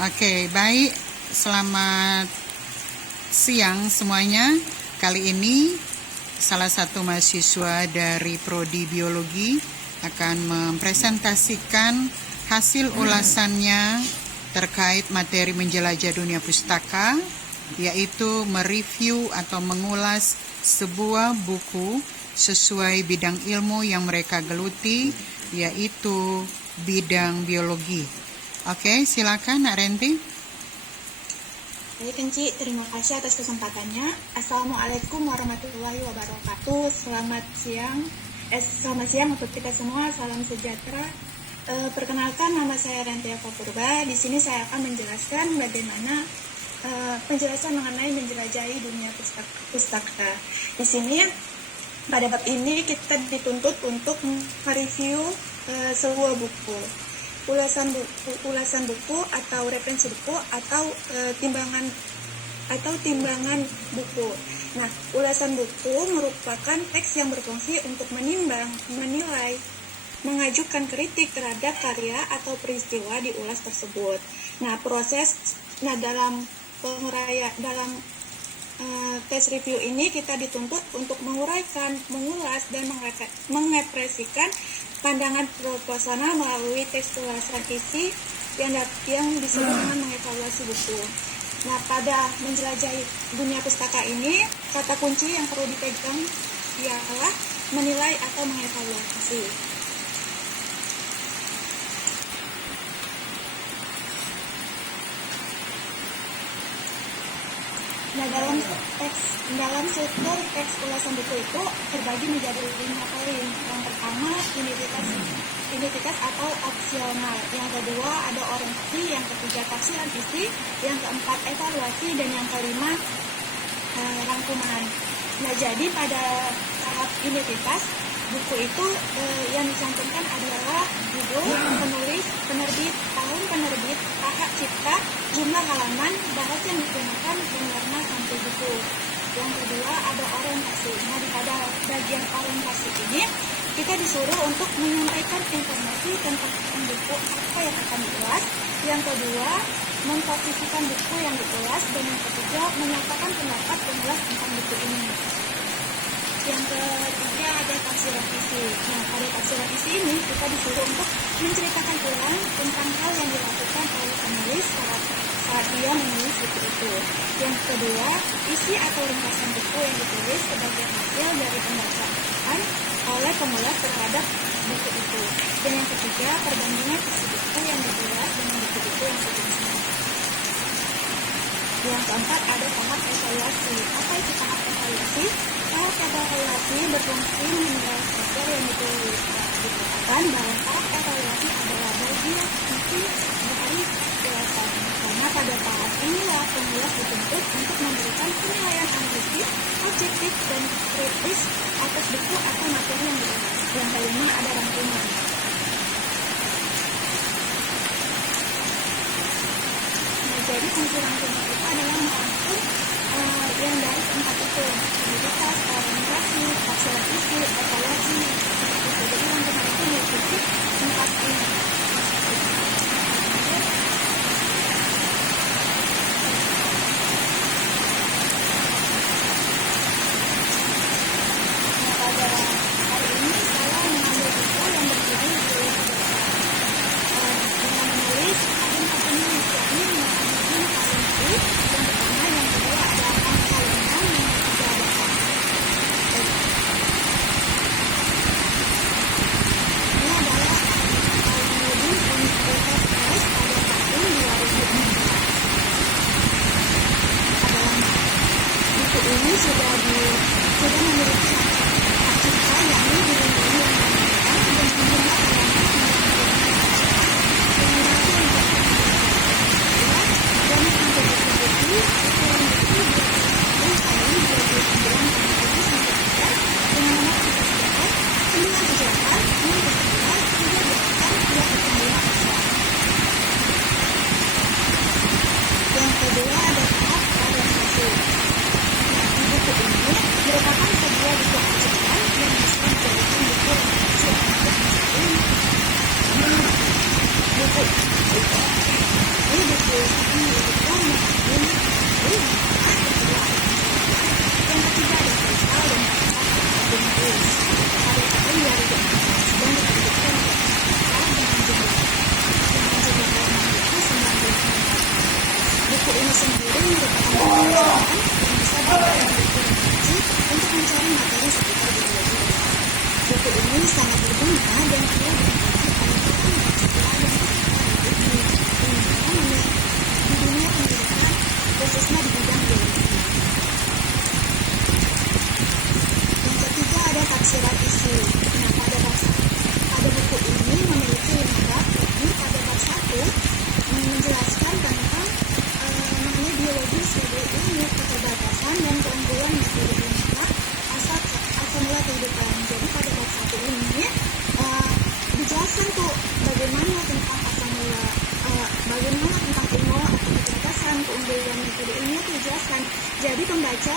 Oke, baik. Selamat siang semuanya. Kali ini salah satu mahasiswa dari Prodi Biologi akan mempresentasikan hasil ulasannya terkait materi menjelajah dunia pustaka, yaitu mereview atau mengulas sebuah buku sesuai bidang ilmu yang mereka geluti, yaitu bidang biologi. Oke, silakan Nak Renti. Baik, Kenci, terima kasih atas kesempatannya. Assalamualaikum warahmatullahi wabarakatuh. Selamat siang untuk kita semua. Salam sejahtera. Perkenalkan, nama saya Renti Eva Purba. Di sini saya akan menjelaskan bagaimana penjelasan mengenai menjelajahi dunia pustaka. Di sini pada bab ini kita dituntut untuk mereview sebuah buku. Ulasan buku atau referensi buku atau timbangan buku. Nah, ulasan buku merupakan teks yang berfungsi untuk menimbang, menilai, mengajukan kritik terhadap karya atau peristiwa di ulas tersebut. Dalam tes review ini kita dituntut untuk menguraikan, mengulas, dan mengekspresikan pandangan proporsional melalui teks ulasan isi yang disebut dengan mengevaluasi buku. Nah, pada menjelajahi dunia pustaka ini, kata kunci yang perlu dipegang ialah menilai atau mengevaluasi. Nah, dalam struktur teks ulasan buku itu terbagi menjadi 5 poin. Yang pertama, identitas atau opsional. Yang kedua, ada orientasi. Yang ketiga, tafsiran isi. Yang keempat, evaluasi. Dan yang kelima, rangkuman. Nah, jadi pada tahap identitas, buku itu yang dicantumkan adalah judul, penulis, penerbit, tahun penerbit, hak cipta, jumlah halaman, bahasa yang digunakan, dan warna sampul buku. Yang kedua, ada orientasi. Nah, pada bagian orientasi ini, kita disuruh untuk menyampaikan informasi tentang buku apa yang akan diulas. Yang kedua, memposisikan buku yang diulas. Dan yang ketiga, menyatakan pendapat pengulas tentang buku ini. Yang ketiga, ada tafsiran isi. Nah, pada tafsiran isi ini kita disuruh untuk menceritakan ulang tentang hal yang dilakukan oleh penulis saat dia menulis buku itu. Yang kedua, isi atau ringkasan buku yang ditulis sebagai hasil dari pembacaan oleh pengulas terhadap buku itu. Dan yang ketiga, perbandingan isi buku yang diulas dengan buku-buku yang sebelumnya. Yang keempat, ada tahap evaluasi. Apa itu tahap evaluasi? Tahap evaluasi berfungsi menilai hasil yang ditulis. Dikatakan bahwa tahap evaluasi adalah bagian inti dari ulasan. Karena pada tahap inilah penulis dituntut untuk memberikan penilaian analitis, objektif, dan kritis atas buku atau materi yang diulas. Yang kelima, ada rangkuman. Jadi fungsi rangkuman itu adalah merangkum yang dari keempat itu, identitas, orientasi, tafsiran isi, evaluasi, seperti itu. Jadi rangkuman itu meliputi 4 ini. Nah, pada hari ini saya mengambil buku yang berjudul dengan menulis ada 4 penulis, yakni yang pertama, yang kedua ada angka 5, yang ketiga ada ini adalah Almudin Universitas pada tahun 2004. Buku ini sudah memiliki hak cipta, yakni dilindungi yang menggunakan dan sejumlah halaman dan sampai distribusi ukuran buku 2 tahun 2009 sampai 3 dengan nomor certifikat 978 389. Yang kedua ada tahap orientasi. Nah, buku ini merupakan sebuah buku sendiri merupakan buku yang bisa dibaca untuk mencari materi seputar biologi dasar. Buku ini sangat berguna dan perlu digunakan oleh para mahasiswa dan di dunia pendidikan, khususnya di bidang biologi. Yang ketiga ada tafsiran isi. Nah, pada buku ini memiliki 5 bab. Ini pada bab 1 menjelaskan tentang mengenai biologi sebagai ilmu keterbatasan dan keunggulan metode ilmiah asal mula kehidupan. Jadi pada bab 1 ini dijelaskan tuh bagaimana tentang asal mula, bagaimana tentang ilmu atau keterbatasan, keunggulan metode ilmiah itu dijelaskan. Jadi pembaca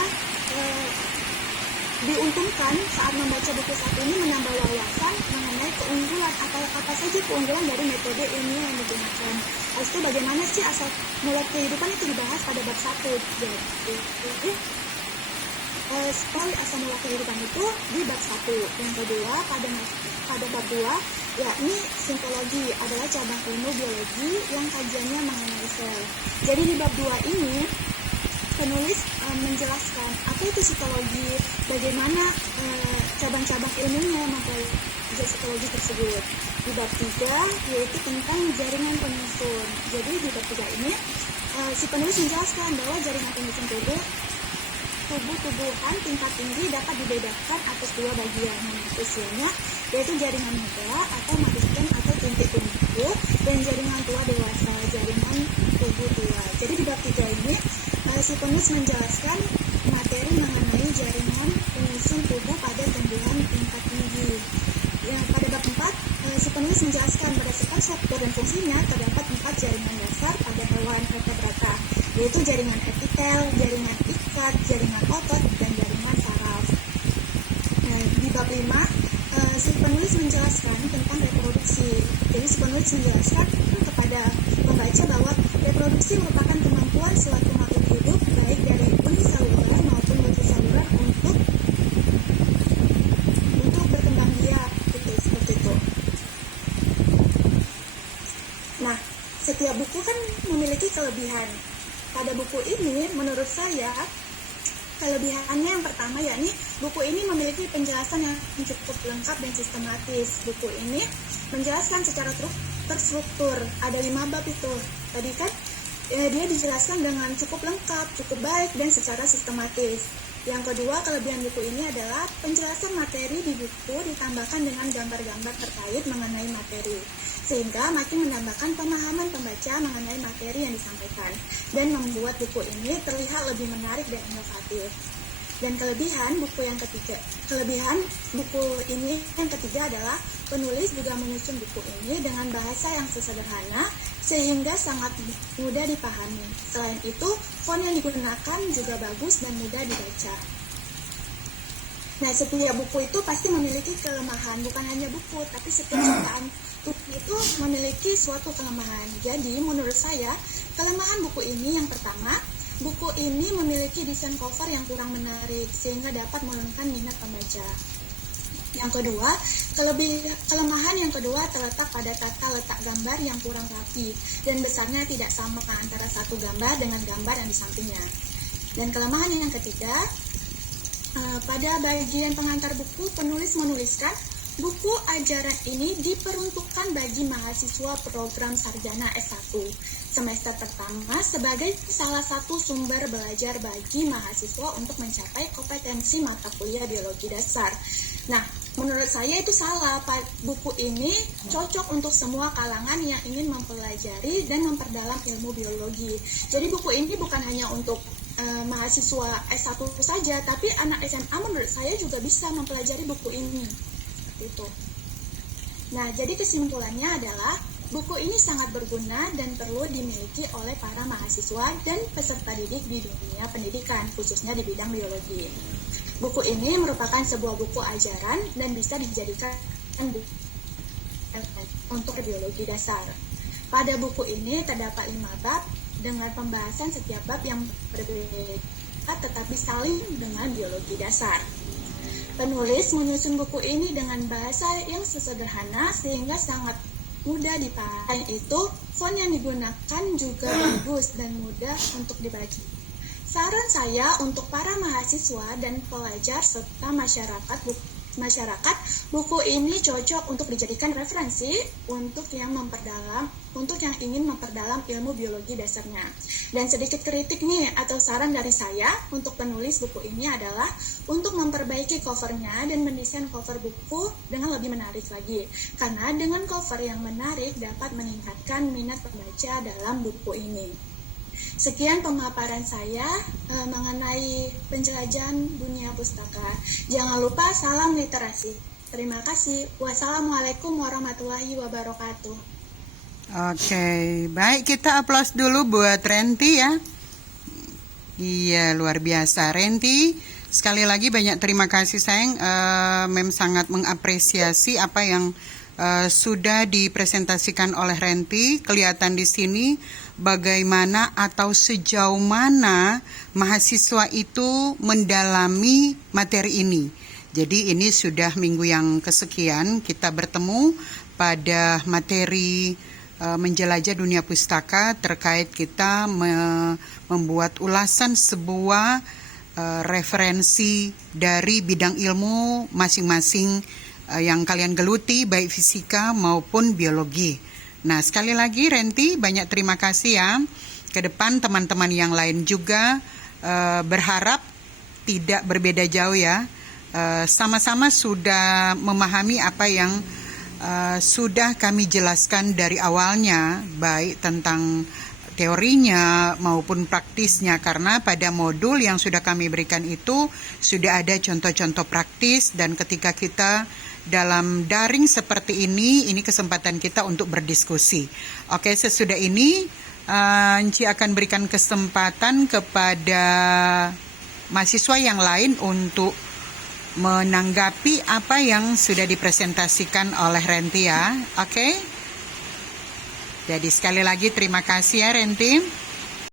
diuntungkan saat membaca buku satu ini menambah wawasan mengenai keunggulan atau apa saja keunggulan dari metode ilmiah yang digunakan. Habis itu bagaimana sih asal mula kehidupan itu dibahas pada bab 1. Jadi sekali asal mula kehidupan itu di bab 1. Yang kedua pada bab 2 yakni sintologi adalah cabang ilmu biologi yang kajiannya mengenai sel. Jadi di bab 2 ini penulis menjelaskan apa itu sitologi, bagaimana cabang-cabang ilmunya mempelajari sitologi tersebut. Di bab 3 yaitu tentang jaringan penyusun. Jadi di bab 3 ini si penulis menjelaskan bahwa jaringan penyusun tubuh-tubuhan tingkat tinggi dapat dibedakan atas 2 bagian usianya, yaitu jaringan muda atau maristem atau titik tumbuh dan jaringan tua dewasa, jaringan tubuh tua. Jadi di bab 3 ini si penulis menjelaskan materi mengenai jaringan penyusun tubuh pada tumbuhan tingkat tinggi. Ya, pada bab 4 si penulis menjelaskan berdasarkan struktur dan fungsinya terdapat 4 jaringan dasar pada hewan vertebrata, yaitu jaringan epitel, jaringan ikat, jaringan otot, dan jaringan saraf. Di bab 5 si penulis menjelaskan tentang reproduksi. Jadi si penulis menjelaskan kepada pembaca bahwa reproduksi merupakan kemampuan suatu makhluk hidup baik dari uniseluler maupun multiseluler untuk berkembang biak, gitu, seperti itu. Nah, setiap buku kan memiliki kelebihan. Pada buku ini menurut saya kelebihannya yang pertama yakni buku ini memiliki penjelasan yang cukup lengkap dan sistematis. Buku ini menjelaskan secara terstruktur, ada 5 bab itu. Tadi kan dia dijelaskan dengan cukup lengkap, cukup baik, dan secara sistematis. Yang kedua, kelebihan buku ini adalah penjelasan materi di buku ditambahkan dengan gambar-gambar terkait mengenai materi, sehingga makin menambahkan pemahaman pembaca mengenai materi yang disampaikan dan membuat buku ini terlihat lebih menarik dan inovatif. Dan kelebihan buku ini yang ketiga adalah penulis juga menyusun buku ini dengan bahasa yang sesederhana sehingga sangat mudah dipahami. Selain itu, font yang digunakan juga bagus dan mudah dibaca. Nah, setiap buku itu pasti memiliki kelemahan, bukan hanya buku, tapi setiap ciptaan buku itu memiliki suatu kelemahan. Jadi, menurut saya, kelemahan buku ini yang pertama, buku ini memiliki desain cover yang kurang menarik sehingga dapat menurunkan minat pembaca. Yang kedua, kelemahan yang kedua terletak pada tata letak gambar yang kurang rapi dan besarnya tidak sama antara satu gambar dengan gambar yang di sampingnya. Dan kelemahan yang ketiga, pada bagian pengantar buku, penulis menuliskan buku ajaran ini diperuntukkan bagi mahasiswa program sarjana S1 semester pertama sebagai salah satu sumber belajar bagi mahasiswa untuk mencapai kompetensi mata kuliah biologi dasar. Nah, menurut saya itu salah. Buku ini cocok untuk semua kalangan yang ingin mempelajari dan memperdalam ilmu biologi. Jadi buku ini bukan hanya untuk mahasiswa S1 saja, tapi anak SMA menurut saya juga bisa mempelajari buku ini. Seperti itu. Nah, jadi kesimpulannya adalah buku ini sangat berguna dan perlu dimiliki oleh para mahasiswa dan peserta didik di dunia pendidikan, khususnya di bidang biologi. Buku ini merupakan sebuah buku ajaran dan bisa dijadikan buku untuk biologi dasar. Pada buku ini terdapat 5 bab dengan pembahasan setiap bab yang berbeda tetapi saling dengan biologi dasar. Penulis menyusun buku ini dengan bahasa yang sesederhana sehingga sangat mudah dipahami. Itu Font yang digunakan juga bagus dan mudah untuk dibaca. Saran saya untuk para mahasiswa dan pelajar serta masyarakat, buku ini cocok untuk dijadikan referensi untuk yang ingin memperdalam ilmu biologi dasarnya. Dan sedikit kritik nih atau saran dari saya untuk penulis buku ini adalah untuk memperbaiki covernya dan mendesain cover buku dengan lebih menarik lagi. Karena dengan cover yang menarik dapat meningkatkan minat pembaca dalam buku ini. Sekian pemaparan saya mengenai penjelajahan dunia pustaka. Jangan lupa salam literasi. Terima kasih. Wassalamualaikum warahmatullahi wabarakatuh. Oke, baik, kita aplaus dulu buat Renti ya. Iya, luar biasa Renti. Sekali lagi banyak terima kasih sayang. Mem sangat mengapresiasi apa yang sudah dipresentasikan oleh Renti. Kelihatan di sini bagaimana atau sejauh mana mahasiswa itu mendalami materi ini. Jadi ini sudah minggu yang kesekian kita bertemu pada materi menjelajah dunia pustaka terkait kita membuat ulasan sebuah referensi dari bidang ilmu masing-masing yang kalian geluti, baik fisika maupun biologi. Nah, sekali lagi Renti, banyak terima kasih ya. Ke depan teman-teman yang lain juga berharap tidak berbeda jauh ya. Sama-sama sudah memahami apa yang sudah kami jelaskan dari awalnya, baik tentang teorinya maupun praktisnya, karena pada modul yang sudah kami berikan itu sudah ada contoh-contoh praktis, dan ketika kita dalam daring seperti ini kesempatan kita untuk berdiskusi. Oke, sesudah ini Enci akan berikan kesempatan kepada mahasiswa yang lain untuk menanggapi apa yang sudah dipresentasikan oleh Renti ya. Oke. Jadi sekali lagi terima kasih ya Renti.